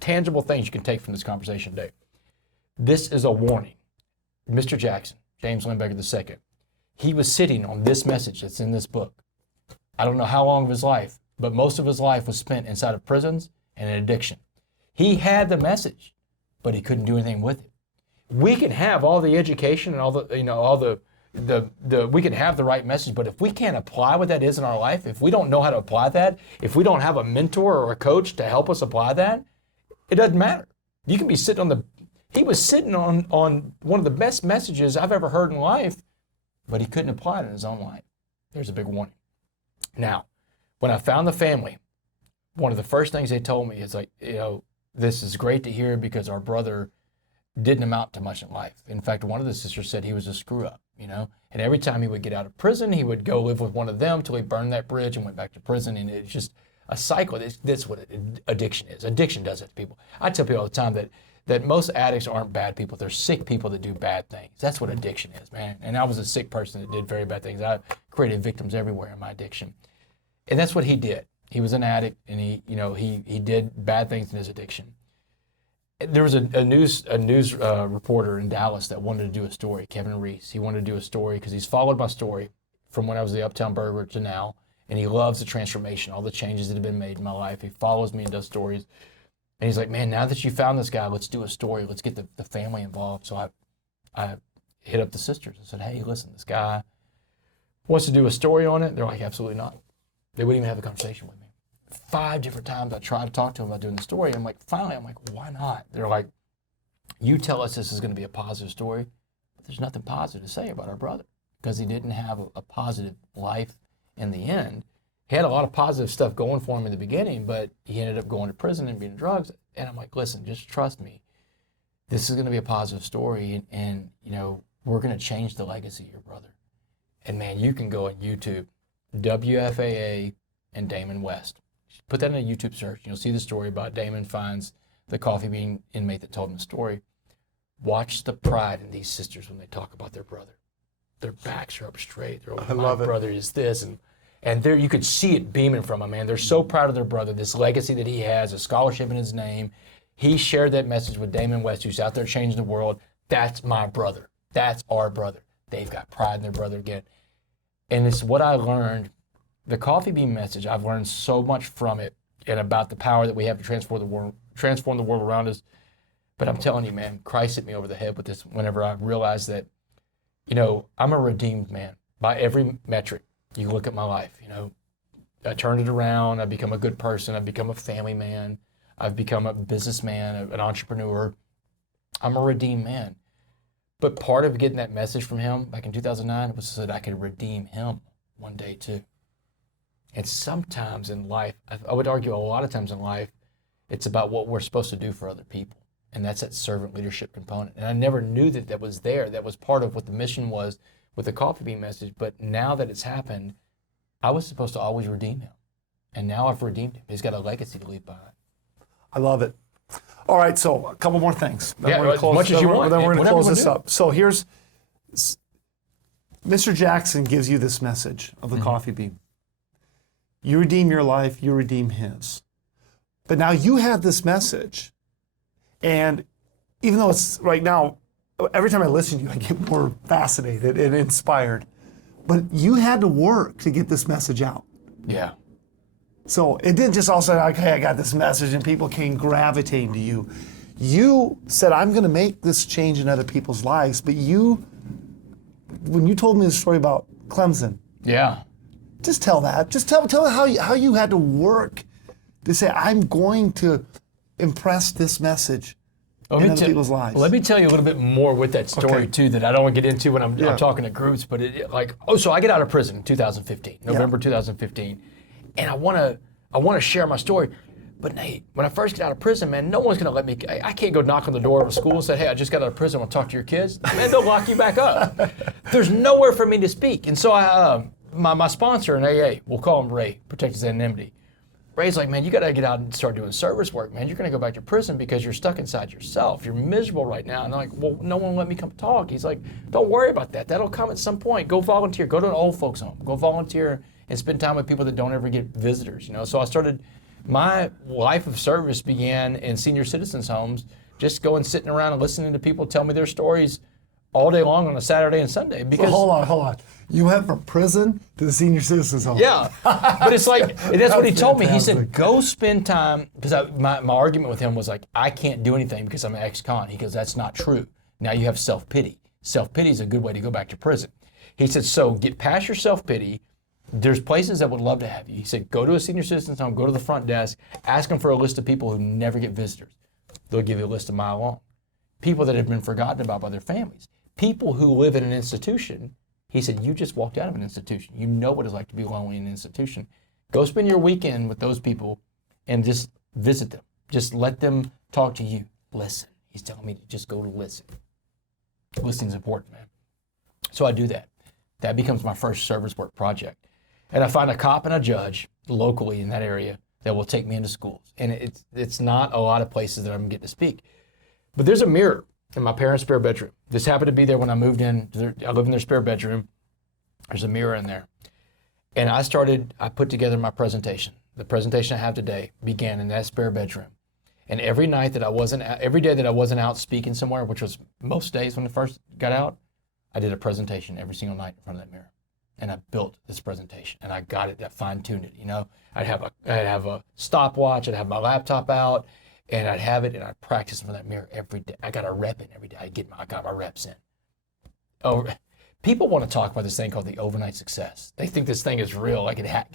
tangible things you can take from this conversation today. This is a warning. Mr. Jackson, James Land Baker II, he was sitting on this message that's in this book. I don't know how long of his life, but most of his life was spent inside of prisons and in addiction. He had the message, but he couldn't do anything with it. We can have all the education and all the, you know, all the we can have the right message, but if we can't apply what that is in our life, if we don't know how to apply that, if we don't have a mentor or a coach to help us apply that, it doesn't matter. You can be sitting he was sitting on one of the best messages I've ever heard in life, but he couldn't apply it in his own life. There's a big warning. Now, when I found the family, one of the first things they told me is like, you know, this is great to hear because our brother didn't amount to much in life. In fact, one of the sisters said he was a screw up, you know, and every time he would get out of prison, he would go live with one of them till he burned that bridge and went back to prison. And it's just a cycle. That's what addiction is. Addiction does it to people. I tell people all the time that most addicts aren't bad people. They're sick people that do bad things. That's what addiction is, man. And I was a sick person that did very bad things. I created victims everywhere in my addiction. And that's what he did. He was an addict, and he did bad things in his addiction. There was a news reporter in Dallas that wanted to do a story, Kevin Reese. He wanted to do a story because he's followed my story from when I was the Uptown Burglar to now, and he loves the transformation, all the changes that have been made in my life. He follows me and does stories. And he's like, man, now that you found this guy, let's do a story. Let's get the family involved. So I hit up the sisters and said, hey, listen, this guy wants to do a story on it. They're like, absolutely not. They wouldn't even have a conversation with me. 5 different times I tried to talk to him about doing the story. Finally, I'm like, why not? They're like, you tell us this is going to be a positive story, but there's nothing positive to say about our brother because he didn't have a positive life in the end. He had a lot of positive stuff going for him in the beginning, but he ended up going to prison and being drugs. And I'm like, listen, just trust me. This is going to be a positive story, and we're going to change the legacy of your brother. And man, you can go on YouTube, WFAA and Damon West. Put that in a YouTube search. You'll see the story about Damon finds the coffee bean inmate that told him the story. Watch the pride in these sisters when they talk about their brother. Their backs are up straight. They're like, my brother is this. And there you could see it beaming from them, man. They're so proud of their brother, this legacy that he has, a scholarship in his name. He shared that message with Damon West, who's out there changing the world. That's my brother. That's our brother. They've got pride in their brother again. And it's what I learned. The coffee bean message, I've learned so much from it and about the power that we have to transform the world around us. But I'm telling you, man, Christ hit me over the head with this whenever I realized that I'm a redeemed man by every metric. You look at my life, I turned it around. I've become a good person. I've become a family man. I've become a businessman, an entrepreneur. I'm a redeemed man. But part of getting that message from him back in 2009 was so that I could redeem him one day too. And sometimes in life, I would argue a lot of times in life, it's about what we're supposed to do for other people. And that's that servant leadership component. And I never knew that was there. That was part of what the mission was with the coffee bean message. But now that it's happened, I was supposed to always redeem him. And now I've redeemed him. He's got a legacy to leave behind. I love it. All right, so a couple more things. Then we're going to close this up. So here's, Mr. Jackson gives you this message of the coffee bean. You redeem your life, you redeem his. But now you have this message. And even though it's right now, every time I listen to you, I get more fascinated and inspired. But you had to work to get this message out. Yeah. So it didn't just all say, okay, I got this message and people came gravitating to you. You said, I'm going to make this change in other people's lives. But when you told me the story about Clemson, just tell that. Just tell how you had to work to say, I'm going to impress this message in other people's lives. Let me tell you a little bit more with that story too that I don't want to get into when I'm talking to groups. But so I get out of prison in 2015, November 2015. And I want to share my story. But Nate, when I first get out of prison, man, no one's going to let me. I can't go knock on the door of a school and say, hey, I just got out of prison. I want to talk to your kids. Man, they'll lock you back up. There's nowhere for me to speak. And so my sponsor in AA, we'll call him Ray, Protect His Anonymity. Ray's like, man, you got to get out and start doing service work, man. You're going to go back to prison because you're stuck inside yourself. You're miserable right now. And I'm like, well, no one will let me come talk. He's like, don't worry about that. That'll come at some point. Go volunteer. Go to an old folks home. Go volunteer and spend time with people that don't ever get visitors. So I started, my life of service began in senior citizens homes, just going sitting around and listening to people tell me their stories all day long on a Saturday and Sunday. Because hold on. You went from prison to the senior citizens home. Yeah, but it's like, that's what he told me. He said, go spend time, because my argument with him was like, I can't do anything because I'm an ex-con. He goes, that's not true. Now you have self-pity. Self-pity is a good way to go back to prison. He said, so get past your self-pity. There's places that would love to have you. He said, go to a senior citizens home, go to the front desk, ask them for a list of people who never get visitors. They'll give you a list a mile long. People that have been forgotten about by their families. People who live in an institution. He said, you just walked out of an institution. You know what it's like to be lonely in an institution. Go spend your weekend with those people and just visit them. Just let them talk to you. Listen. He's telling me to just go to listen. Listening's important, man. So I do that. That becomes my first service work project. And I find a cop and a judge locally in that area that will take me into schools. And it's not a lot of places that I'm getting to speak. But there's a mirror in my parents' spare bedroom. This happened to be there when I moved in. I live in their spare bedroom. There's a mirror in there. And I put together my presentation. The presentation I have today began in that spare bedroom. And every day that I wasn't out speaking somewhere, which was most days when I first got out, I did a presentation every single night in front of that mirror. And I built this presentation and I got it, I fine-tuned it, I'd have a stopwatch, I'd have my laptop out, and I'd have it and I'd practice in front of that mirror every day. I got a rep in every day. I got my reps in. Oh, people want to talk about this thing called the overnight success. They think this thing is real,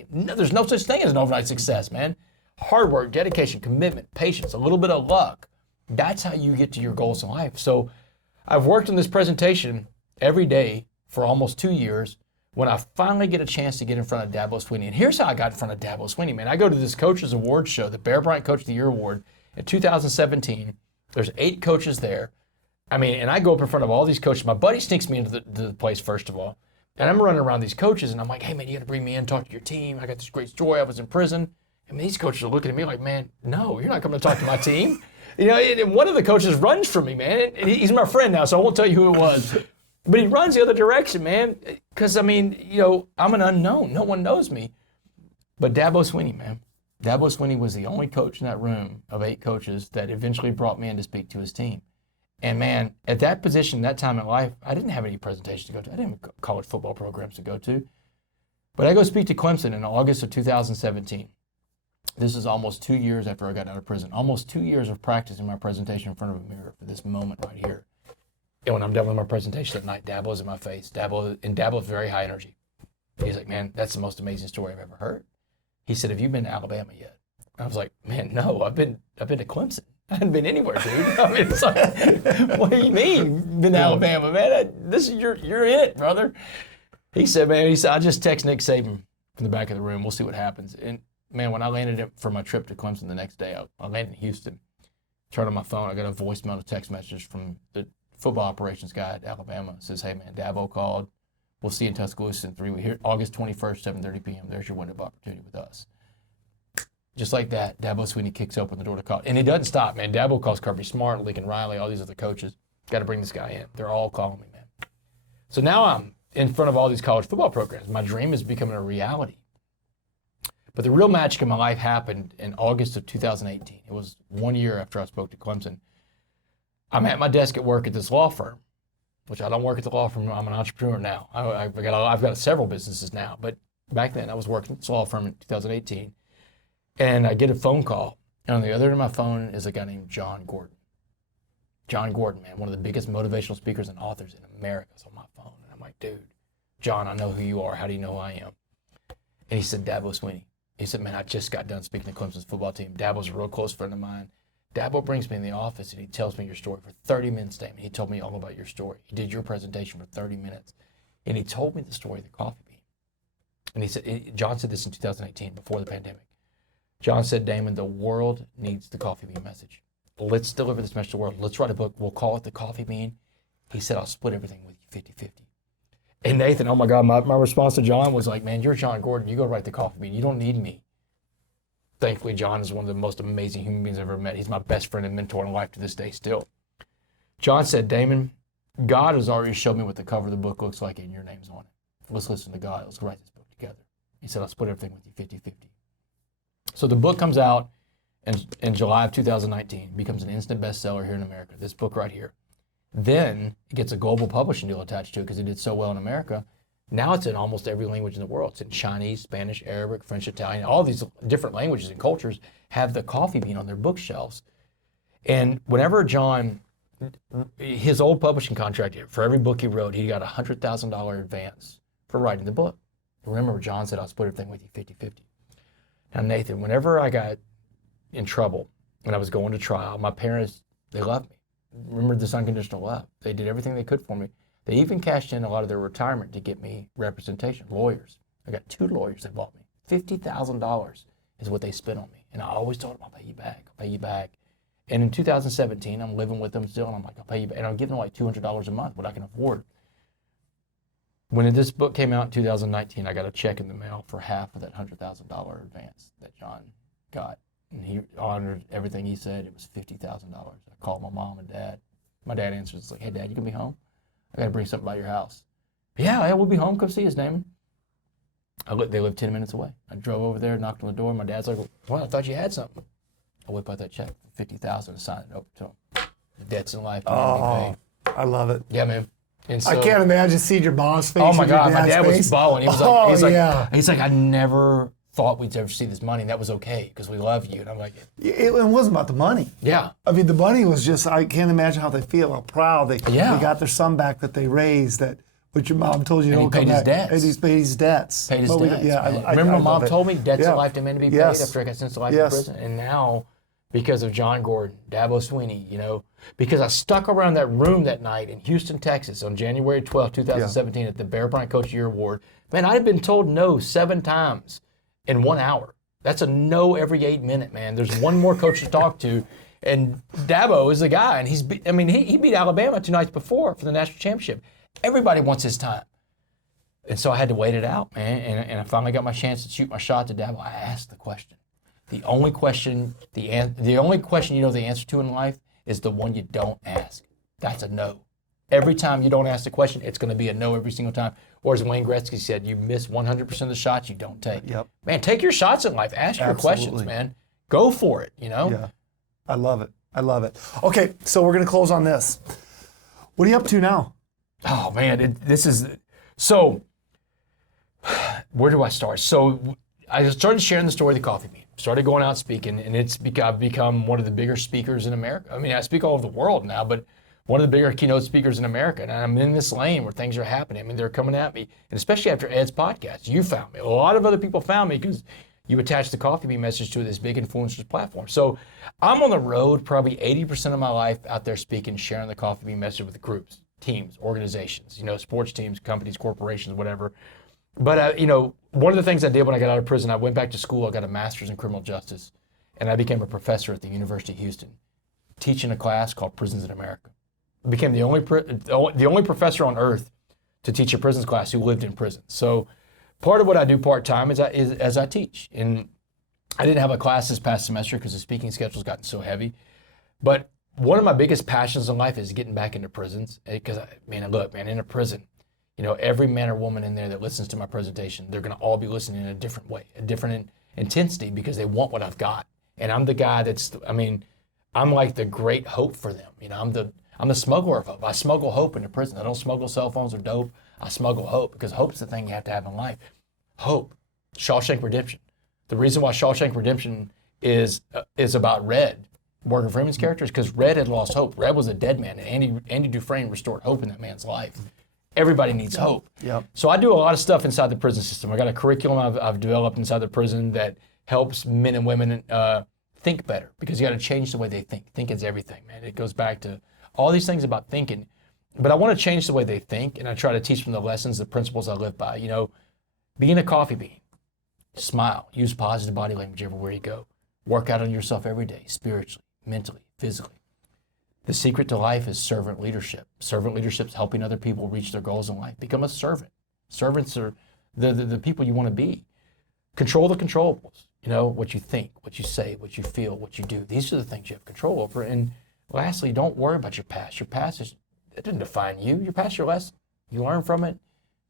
no, there's no such thing as an overnight success, man. Hard work, dedication, commitment, patience, a little bit of luck. That's how you get to your goals in life. So I've worked on this presentation every day for almost 2 years. When I finally get a chance to get in front of Dabo Swinney, and here's how I got in front of Dabo Swinney, man. I go to this Coaches Award show, the Bear Bryant Coach of the Year Award in 2017. There's 8 coaches there. And I go up in front of all these coaches. My buddy sneaks me into the place, first of all. And I'm running around these coaches, and I'm like, hey, man, you got to bring me in, talk to your team. I got this great story. I was in prison. These coaches are looking at me like, man, no, you're not coming to talk to my team. And one of the coaches runs from me, man. And he's my friend now, so I won't tell you who it was. But he runs the other direction, man, because, I'm an unknown. No one knows me. But Dabo Swinney, man. Dabo Swinney was the only coach in that room of 8 coaches that eventually brought me in to speak to his team. And, man, at that position, that time in life, I didn't have any presentations to go to. I didn't have college football programs to go to. But I go speak to Clemson in August of 2017. This is almost 2 years after I got out of prison. Almost 2 years of practicing my presentation in front of a mirror for this moment right here. And when I'm done with my presentation at night, Dabo's in my face. Dabo's very high energy. He's like, man, that's the most amazing story I've ever heard. He said, have you been to Alabama yet? I was like, man, no, I've been to Clemson. I hadn't been anywhere, dude. I mean, it's like, what do you mean, been to Alabama, man? You're it, brother. He said, I just text Nick Saban from the back of the room. We'll see what happens. And man, when I landed it for my trip to Clemson the next day, I landed in Houston. Turned on my phone. I got a voicemail, a text message from the football operations guy at Alabama. It says, hey man, Dabo called. We'll see you in Tuscaloosa in 3 weeks. Here, August 21st, 7:30 p.m. There's your window of opportunity with us. Just like that, Dabo Swinney kicks open the door to call. And he doesn't stop, man. Dabo calls Kirby Smart, Lincoln Riley, all these other coaches. Got to bring this guy in. They're all calling me, man. So now I'm in front of all these college football programs. My dream is becoming a reality. But the real magic in my life happened in August of 2018. It was 1 year after I spoke to Clemson. I'm at my desk at work at this law firm, which I don't work at the law firm. I'm an entrepreneur now. I've got several businesses now. But back then I was working at this law firm in 2018. And I get a phone call. And on the other end of my phone is a guy named John Gordon. John Gordon, man, one of the biggest motivational speakers and authors in America is on my phone. And I'm like, dude, John, I know who you are. How do you know who I am? And he said, Dabo Swinney. He said, man, I just got done speaking to Clemson's football team. Dabo's a real close friend of mine. Dabo brings me in the office and he tells me your story for 30 minutes, Damon. He told me all about your story. He did your presentation for 30 minutes. And he told me the story of the coffee bean. And he said, John said this in 2018, before the pandemic. John said, Damon, the world needs the coffee bean message. Let's deliver this message to the world. Let's write a book. We'll call it The Coffee Bean. He said, I'll split everything with you 50-50. And Nathan, oh my God, my response to John was like, man, you're John Gordon. You go write The Coffee Bean. You don't need me. Thankfully, John is one of the most amazing human beings I've ever met. He's my best friend and mentor in life to this day still. John said, Damon, God has already showed me what the cover of the book looks like and your name's on it. Let's listen to God. Let's write this book together. He said, I'll split everything with you 50-50. So the book comes out in July of 2019, becomes an instant bestseller here in America, this book right here. Then it gets a global publishing deal attached to it because it did so well in America. Now it's in almost every language in the world. It's in Chinese, Spanish, Arabic, French, Italian. All these different languages and cultures have the coffee bean on their bookshelves. And whenever John, his old publishing contract, for every book he wrote, he got a $100,000 advance for writing the book. Remember, John said, I'll split everything with you 50-50. Now, Nathan, whenever I got in trouble when I was going to trial, my parents, they loved me. Remember this unconditional love. They did everything they could for me. They even cashed in a lot of their retirement to get me representation, lawyers. I got 2 lawyers that bought me. $50,000 is what they spent on me. And I always told them, I'll pay you back, I'll pay you back. And in 2017, I'm living with them still, and I'm like, I'll pay you back. And I'm giving them like $200 a month, what I can afford. When this book came out in 2019, I got a check in the mail for half of that $100,000 advance that John got. And he honored everything he said. It was $50,000. I called my mom and dad. My dad answers, it's like, hey, Dad, you gonna be home? I gotta bring something by your house. Yeah, we'll be home. Come see us, Damon. They live 10 minutes away. I drove over there, knocked on the door. My dad's like, well, I thought you had something. I whip out that check for $50,000 and sign it over to him. The debt's in life. Oh, I love it. Yeah, man. And so, I can't imagine seeing your mom's face. Oh my and your God, my dad was face. bawling. He was like, yeah. He's like, I never thought we'd ever see this money, and that was okay because we love you. And I'm like, It wasn't about the money. yeah. I mean, the money was just, I can't imagine how they feel, how proud they got their son back that they raised, that what your mom told you And don't he come paid his back. debts. And he's paid his debts. Paid his debts. Yeah, Remember I my mom love it. told me debts Yeah. in life demand to be paid Yes. after I got sentenced to life in Yes. prison. And now, because of John Gordon, Dabo Swinney, because I stuck around that room that night in Houston, Texas on January 12, 2017 at the Bear Bryant Coach of the Year Award, man, I had been told no 7 times in 1 hour. That's a no every 8 minutes, man. There's one more coach to talk to. And Dabo is the guy. And he beat Alabama 2 nights before for the national championship. Everybody wants his time. And so I had to wait it out, man. And I finally got my chance to shoot my shot to Dabo. I asked the question. The only question you know the answer to in life is the one you don't ask. That's a no. Every time you don't ask the question, it's going to be a no every single time. Or as Wayne Gretzky said, you miss 100% of the shots you don't take. Yep. Man, take your shots in life. Ask your questions, man. Go for it, Yeah. I love it. I love it. Okay, so we're going to close on this. What are you up to now? Oh, man, so where do I start? So I started sharing the story of the coffee bean. Started going out speaking, and I've become one of the bigger speakers in America. I mean, I speak all over the world now, but one of the bigger keynote speakers in America, and I'm in this lane where things are happening. I mean, they're coming at me, and especially after Ed's podcast, you found me. A lot of other people found me because you attached the Coffee Bean message to this big influencers platform. So I'm on the road probably 80% of my life out there speaking, sharing the Coffee Bean message with groups, teams, organizations, sports teams, companies, corporations, whatever. But, one of the things I did when I got out of prison, I went back to school, I got a master's in criminal justice, and I became a professor at the University of Houston, teaching a class called Prisons in America. I became the only professor on earth to teach a prisons class who lived in prison. So part of what I do part-time is as I teach. And I didn't have a class this past semester because the speaking schedule's gotten so heavy. But one of my biggest passions in life is getting back into prisons. Because, in a prison, every man or woman in there that listens to my presentation, they're going to all be listening in a different way, a different intensity, because they want what I've got. And I'm the guy I'm like the great hope for them. I'm the smuggler of hope. I smuggle hope into prison. I don't smuggle cell phones or dope. I smuggle hope, because hope's the thing you have to have in life. Hope. Shawshank Redemption. The reason why Shawshank Redemption is about Red, Morgan Freeman's character, is because Red had lost hope. Red was a dead man, and Andy Dufresne restored hope in that man's life. Everybody needs hope. Yep. So I do a lot of stuff inside the prison system. I got a curriculum I've developed inside the prison that helps men and women think better, because you got to change the way they think. Thinking's everything, man. It goes back to all these things about thinking. But I want to change the way they think, and I try to teach them the lessons, the principles I live by. Being a coffee bean, smile, use positive body language everywhere you go. Work out on yourself every day, spiritually, mentally, physically. The secret to life is servant leadership. Servant leadership is helping other people reach their goals in life. Become a servant. Servants are the people you want to be. Control the controllables. What you think, what you say, what you feel, what you do. These are the things you have control over. And lastly, don't worry about your past. Your past it doesn't define you. Your past, your lesson. You learn from it.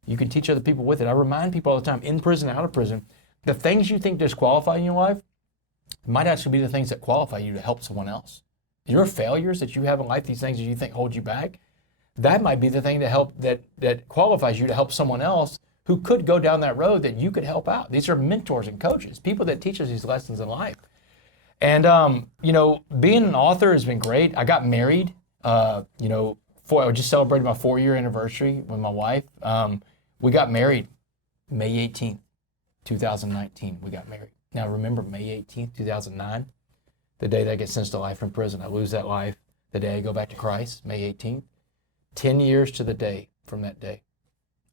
You can teach other people with it. I remind people all the time, in prison, out of prison, the things you think disqualify you in your life might actually be the things that qualify you to help someone else. Your failures that you have in life, these things that you think hold you back, that might be the thing that qualifies you to help someone else who could go down that road that you could help out. These are mentors and coaches, people that teach us these lessons in life. And, being an author has been great. I got married, I just celebrated my 4-year anniversary with my wife. We got married May 18th, 2019. We got married. Now remember May 18th, 2009, the day that I get sentenced to life in prison. I lose that life the day I go back to Christ, May 18th. 10 years to the day from that day,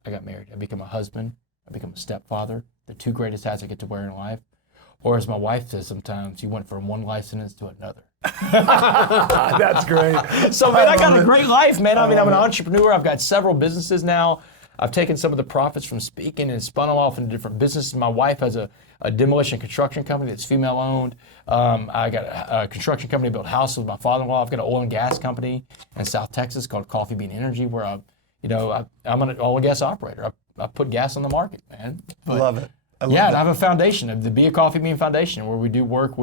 I got married. I become a husband. I become a stepfather. The 2 greatest hats I get to wear in life. Or as my wife says sometimes, you went from one life sentence to another. That's great. So, man, I got a great life, man. I'm an entrepreneur. I've got several businesses now. I've taken some of the profits from speaking and spun them off into different businesses. My wife has a demolition construction company that's female-owned. I got a construction company that built houses with my father-in-law. I've got an oil and gas company in South Texas called Coffee Bean Energy, where I'm an oil and gas operator. I put gas on the market, man. Love it. And I have a foundation, the Be a Coffee Bean Foundation, where we do work.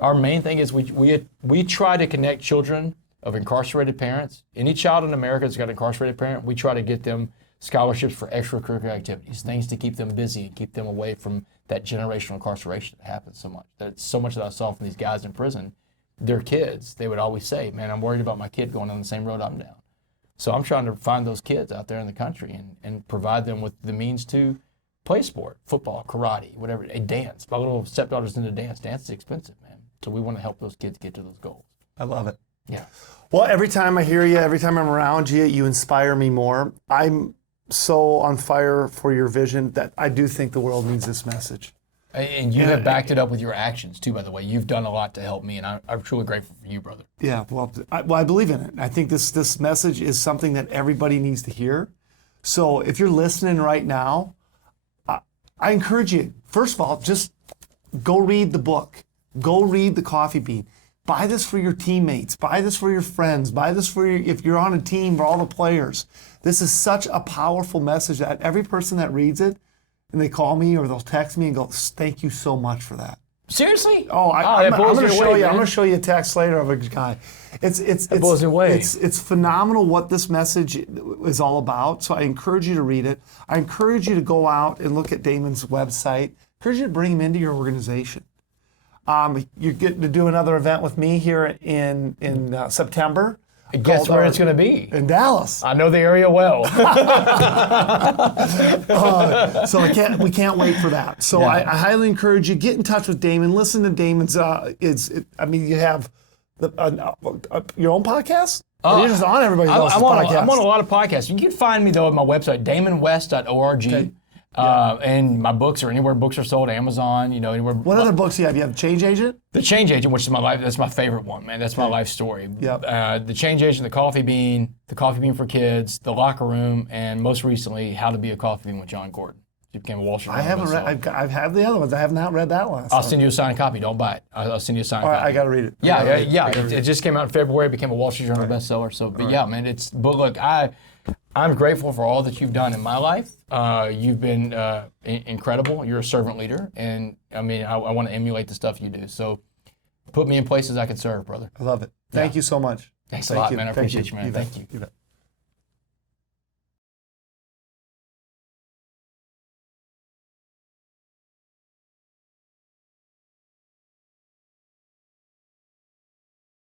Our main thing is we try to connect children of incarcerated parents. Any child in America that's got an incarcerated parent, we try to get them scholarships for extracurricular activities, things to keep them busy and keep them away from that generational incarceration that happens so much. That's so much that I saw from these guys in prison. Their kids, they would always say, man, I'm worried about my kid going down the same road I'm down. So I'm trying to find those kids out there in the country and provide them with the means to play sport, football, karate, whatever, a dance. My little stepdaughter's into dance. Dance is expensive, man. So we want to help those kids get to those goals. I love it. Yeah. Well, every time I hear you, every time I'm around you, you inspire me more. I'm so on fire for your vision that I do think the world needs this message. And you have backed it up with your actions too, by the way. You've done a lot to help me, and I'm truly grateful for you, brother. Yeah, well, I believe in it. I think this message is something that everybody needs to hear. So if you're listening right now, I encourage you, first of all, just go read the book. Go read the Coffee Bean. Buy this for your teammates. Buy this for your friends. Buy this for if you're on a team, for all the players. This is such a powerful message that every person that reads it, and they call me or they'll text me and go, thank you so much for that. Seriously? I'm going to show you. I'm going to show you a text later of a guy. It blows me away. It's phenomenal what this message is all about. So I encourage you to read it. I encourage you to go out and look at Damon's website. I encourage you to bring him into your organization. You're getting to do another event with me here in September. Guess where it's going to be? In Dallas. I know the area well. So we can't wait for that. So I highly encourage you, get in touch with Damon. Listen to Damon's. You have your own podcast? You're just on everybody else's podcast. I'm on a lot of podcasts. You can find me though at my website, damonwest.org. Okay. And my books are anywhere books are sold, Amazon, anywhere. What other books do you have? You have Change Agent? The Change Agent, which is my life, that's my favorite one, man. That's my life story. Yep. The Change Agent, the Coffee Bean for Kids, The Locker Room, and most recently, How to Be a Coffee Bean with John Gordon. He became a Wall Street Journal. I haven't read. I've had the other ones. I have not read that one. I'll send you a signed copy. Don't buy it. I'll send you a signed copy. I got to read it. Yeah. It just came out in February. It became a Wall Street Journal bestseller. So, but yeah, man. But look, I'm grateful for all that you've done in my life. You've been incredible. You're a servant leader, and I want to emulate the stuff you do. So, put me in places I can serve, brother. I love it. Thank you so much. Thanks a lot, man. I appreciate you, man. Thank you. You bet.